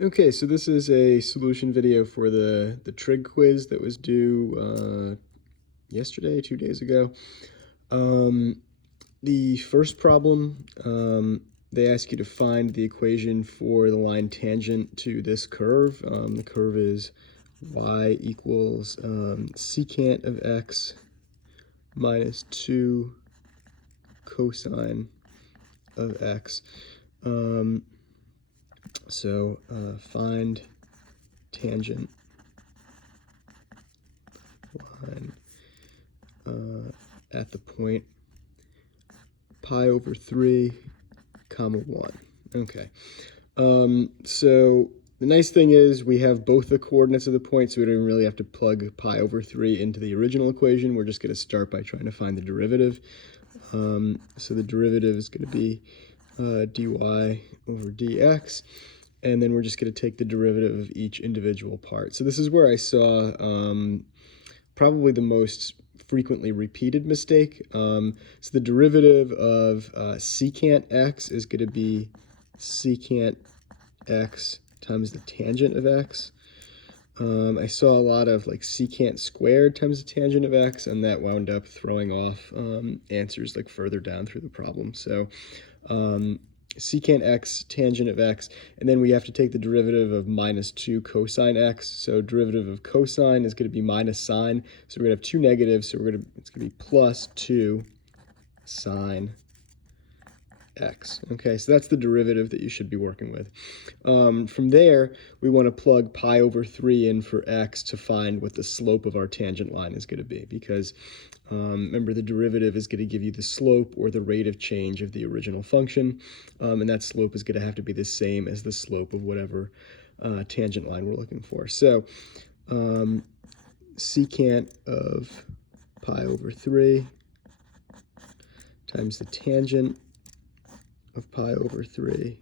Okay, so this is a solution video for the trig quiz that was due yesterday, 2 days ago. The first problem, they ask you to find the equation for the line tangent to this curve. The curve is y equals secant of x minus 2 cosine of x. So find tangent line at the point pi over 3, comma 1. Okay. So the nice thing is we have both the coordinates of the point, so we don't even really have to plug pi over 3 into the original equation. We're just going to start by trying to find the derivative. So the derivative is going to be dy over dx, and then we're just going to take the derivative of each individual part. So this is where I saw probably the most frequently repeated mistake. So the derivative of secant x is going to be secant x times the tangent of x. I saw a lot of like secant squared times the tangent of x, and that wound up throwing off answers like further down through the problem. So secant x, tangent of x, and then we have to take the derivative of minus 2 cosine x. So derivative of cosine is going to be minus sine. So we're going to have two negatives, so it's going to be plus 2 sine x. Okay, so that's the derivative that you should be working with. From there, we want to plug pi over 3 in for x to find what the slope of our tangent line is going to be, because remember, the derivative is going to give you the slope or the rate of change of the original function, and that slope is going to have to be the same as the slope of whatever tangent line we're looking for. So secant of pi over 3 times the tangent of pi over 3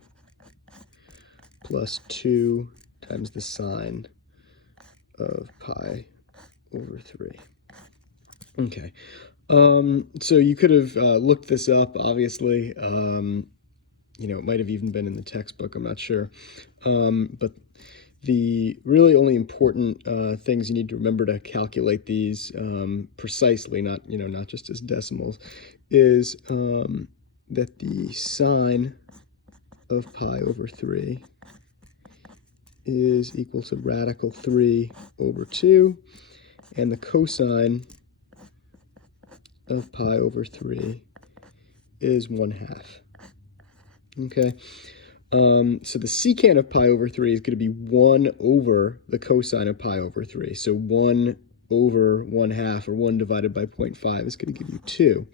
plus 2 times the sine of pi over 3. Okay, so you could have looked this up, obviously. It might have even been in the textbook, I'm not sure. But the really only important things you need to remember to calculate these precisely, not just as decimals, is that the sine of pi over 3 is equal to radical 3 over 2, and the cosine of pi over 3 is 1/2. Okay, so the secant of pi over 3 is going to be 1 over the cosine of pi over 3. So 1 over 1/2, or 1 divided by 0.5, is going to give you 2.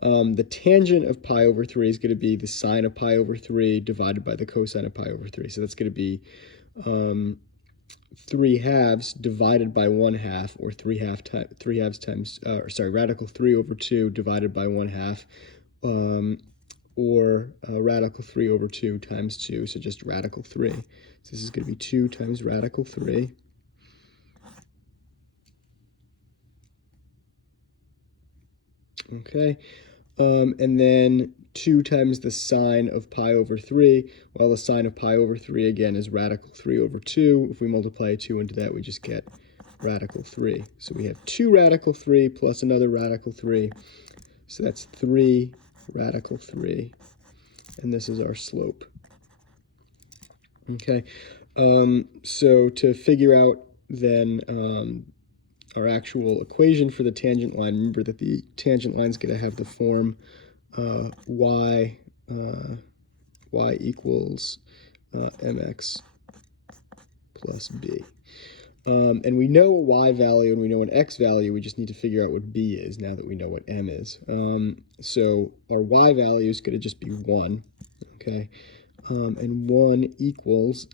The tangent of pi over 3 is going to be the sine of pi over 3 divided by the cosine of pi over 3. So that's going to be 3/2 divided by 1/2, or 3/2 times, radical 3 over 2 divided by 1/2, or radical 3 over 2 times 2, so just radical 3. So this is going to be 2 times radical 3. Okay, and then 2 times the sine of pi over 3. Well, the sine of pi over 3, again, is radical 3 over 2. If we multiply 2 into that, we just get radical 3. So we have 2 radical 3 plus another radical 3. So that's 3 radical 3. And this is our slope. Okay, so to figure out then our actual equation for the tangent line, remember that the tangent line is going to have the form y equals mx plus b. And we know a y value and we know an x value. We just need to figure out what b is now that we know what m is. So our y value is going to just be 1. Okay, and 1 equals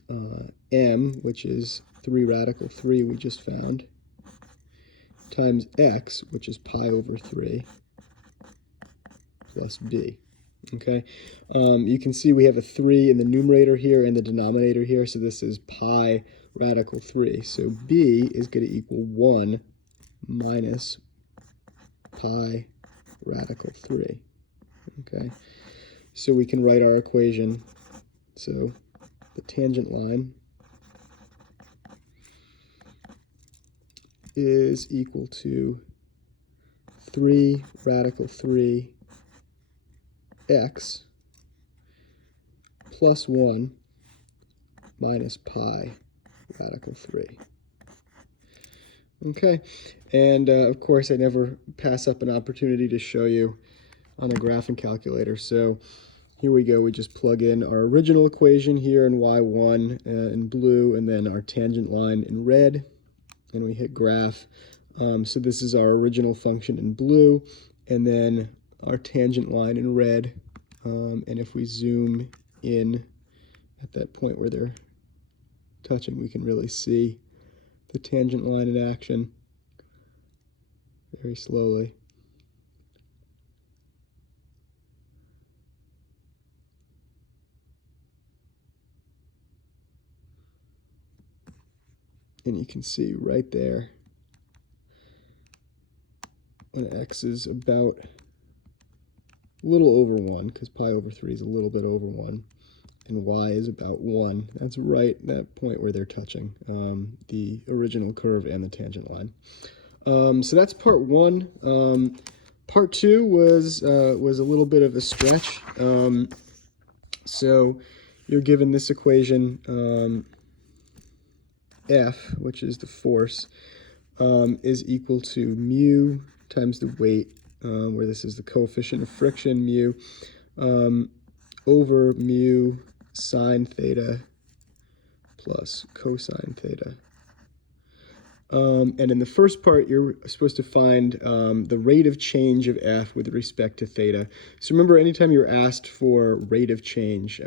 m, which is 3 radical 3 we just found, times x, which is pi over 3, plus b. Okay, you can see we have a 3 in the numerator here and the denominator here, so this is pi radical 3. So b is going to equal 1 minus pi radical 3. Okay, so we can write our equation. So the tangent line is equal to 3 radical 3 x plus 1 minus pi radical 3. Okay, and of course I never pass up an opportunity to show you on the graphing calculator. So here we go, we just plug in our original equation here in y1 in blue, and then our tangent line in red, and we hit graph. So this is our original function in blue, and then our tangent line in red. And if we zoom in at that point where they're touching, we can really see the tangent line in action very slowly. And you can see right there when x is about a little over 1, because pi over 3 is a little bit over 1, and y is about 1. That's right that point where they're touching the original curve and the tangent line. So that's part 1. Part 2 was a little bit of a stretch. So you're given this equation, F, which is the force, is equal to mu times the weight, where this is the coefficient of friction, mu, over mu sine theta plus cosine theta. And in the first part, you're supposed to find the rate of change of F with respect to theta. So remember, anytime you're asked for rate of change,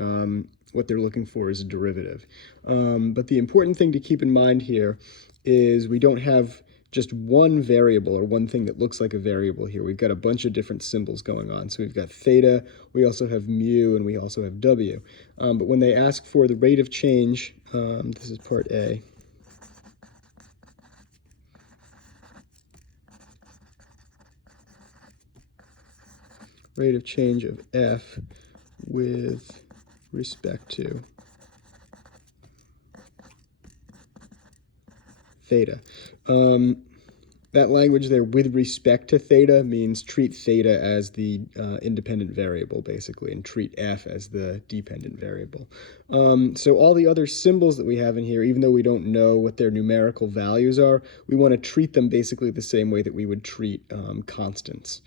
what they're looking for is a derivative. But the important thing to keep in mind here is we don't have just one variable or one thing that looks like a variable here. We've got a bunch of different symbols going on. So we've got theta, we also have mu, and we also have w. But when they ask for the rate of change, this is part A. Rate of change of F with respect to theta. That language there, with respect to theta, means treat theta as the independent variable, basically, and treat F as the dependent variable. So all the other symbols that we have in here, even though we don't know what their numerical values are, we want to treat them basically the same way that we would treat constants.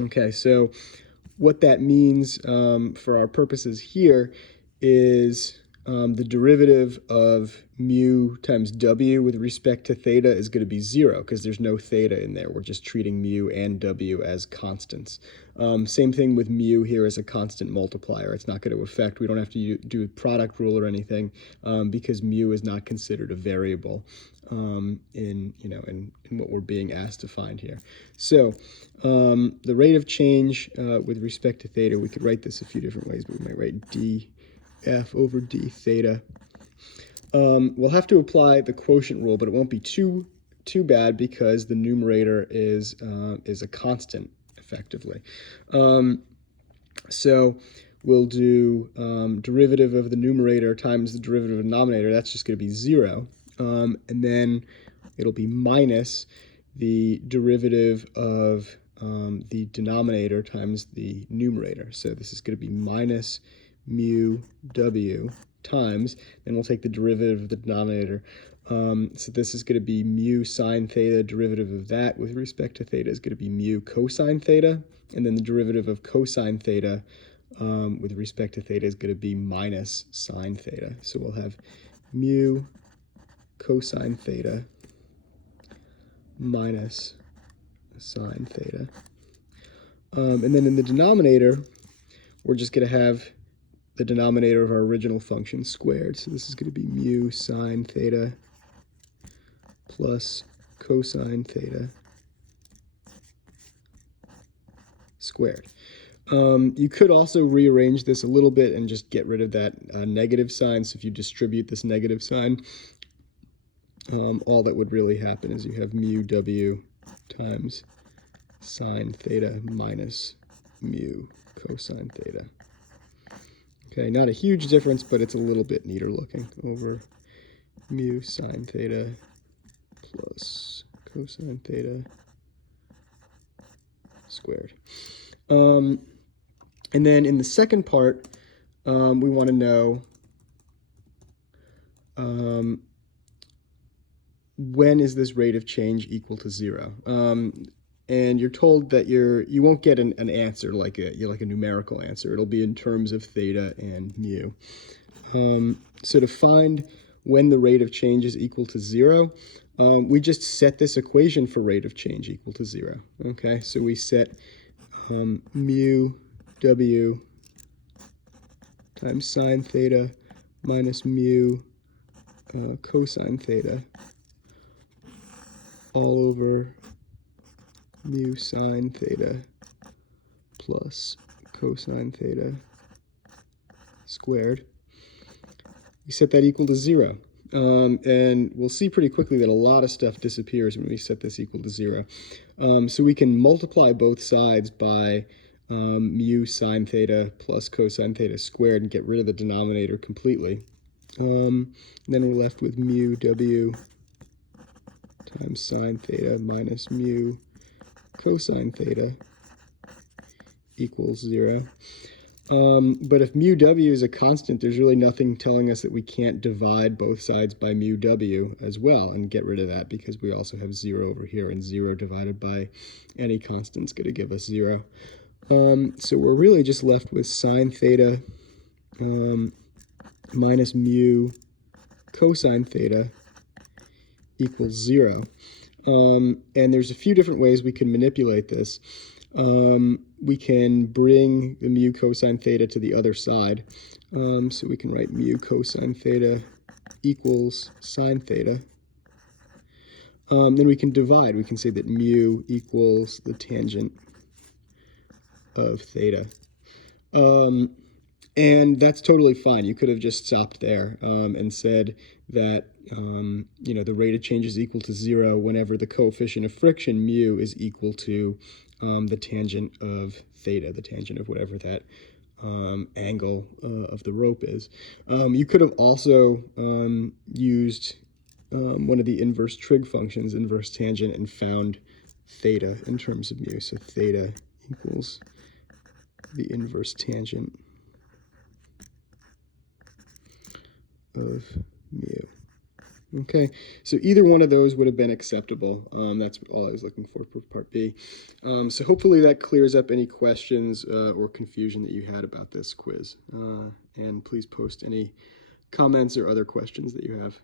Okay, so what that means for our purposes here is the derivative of mu times w with respect to theta is going to be 0, because there's no theta in there. We're just treating mu and w as constants. Same thing with mu here as a constant multiplier. It's not going to affect, we don't have to do a product rule or anything, because mu is not considered a variable in what we're being asked to find here. So the rate of change with respect to theta, we could write this a few different ways, but we might write df over d theta. We'll have to apply the quotient rule, but it won't be too bad because the numerator is a constant, effectively. So we'll do derivative of the numerator times the derivative of the denominator. That's just going to be 0. And then it'll be minus the derivative of the denominator times the numerator. So this is going to be minus mu w times, and we'll take the derivative of the denominator. So this is going to be mu sine theta, derivative of that with respect to theta is going to be mu cosine theta, and then the derivative of cosine theta with respect to theta is going to be minus sine theta. So we'll have mu cosine theta minus sine theta. And then in the denominator, we're just going to have the denominator of our original function squared. So this is going to be mu sine theta plus cosine theta squared. You could also rearrange this a little bit and just get rid of that negative sign. So if you distribute this negative sign, all that would really happen is you have mu w times sine theta minus mu cosine theta. Okay, not a huge difference, but it's a little bit neater looking, over mu sine theta plus cosine theta squared. And then in the second part, we want to know when is this rate of change equal to 0? And you're told that you won't get an answer like a numerical answer. It'll be in terms of theta and mu. So to find when the rate of change is equal to 0, we just set this equation for rate of change equal to 0. Okay, so we set mu w times sine theta minus mu cosine theta all over mu sine theta plus cosine theta squared. We set that equal to 0. And we'll see pretty quickly that a lot of stuff disappears when we set this equal to 0. So we can multiply both sides by mu sine theta plus cosine theta squared and get rid of the denominator completely. Then we're left with mu w times sine theta minus mu cosine theta equals 0. But if mu w is a constant, there's really nothing telling us that we can't divide both sides by mu w as well and get rid of that, because we also have 0 over here, and 0 divided by any constant is going to give us 0. So we're really just left with sine theta minus mu cosine theta equals 0. And there's a few different ways we can manipulate this. We can bring the mu cosine theta to the other side. So we can write mu cosine theta equals sine theta. Then we can divide. We can say that mu equals the tangent of theta. And that's totally fine. You could have just stopped there and said that the rate of change is equal to 0 whenever the coefficient of friction, mu, is equal to the tangent of theta, the tangent of whatever that angle of the rope is. You could have also used one of the inverse trig functions, inverse tangent, and found theta in terms of mu. So theta equals the inverse tangent of mu. Okay, so either one of those would have been acceptable. That's all I was looking for part B. So hopefully that clears up any questions or confusion that you had about this quiz. And please post any comments or other questions that you have.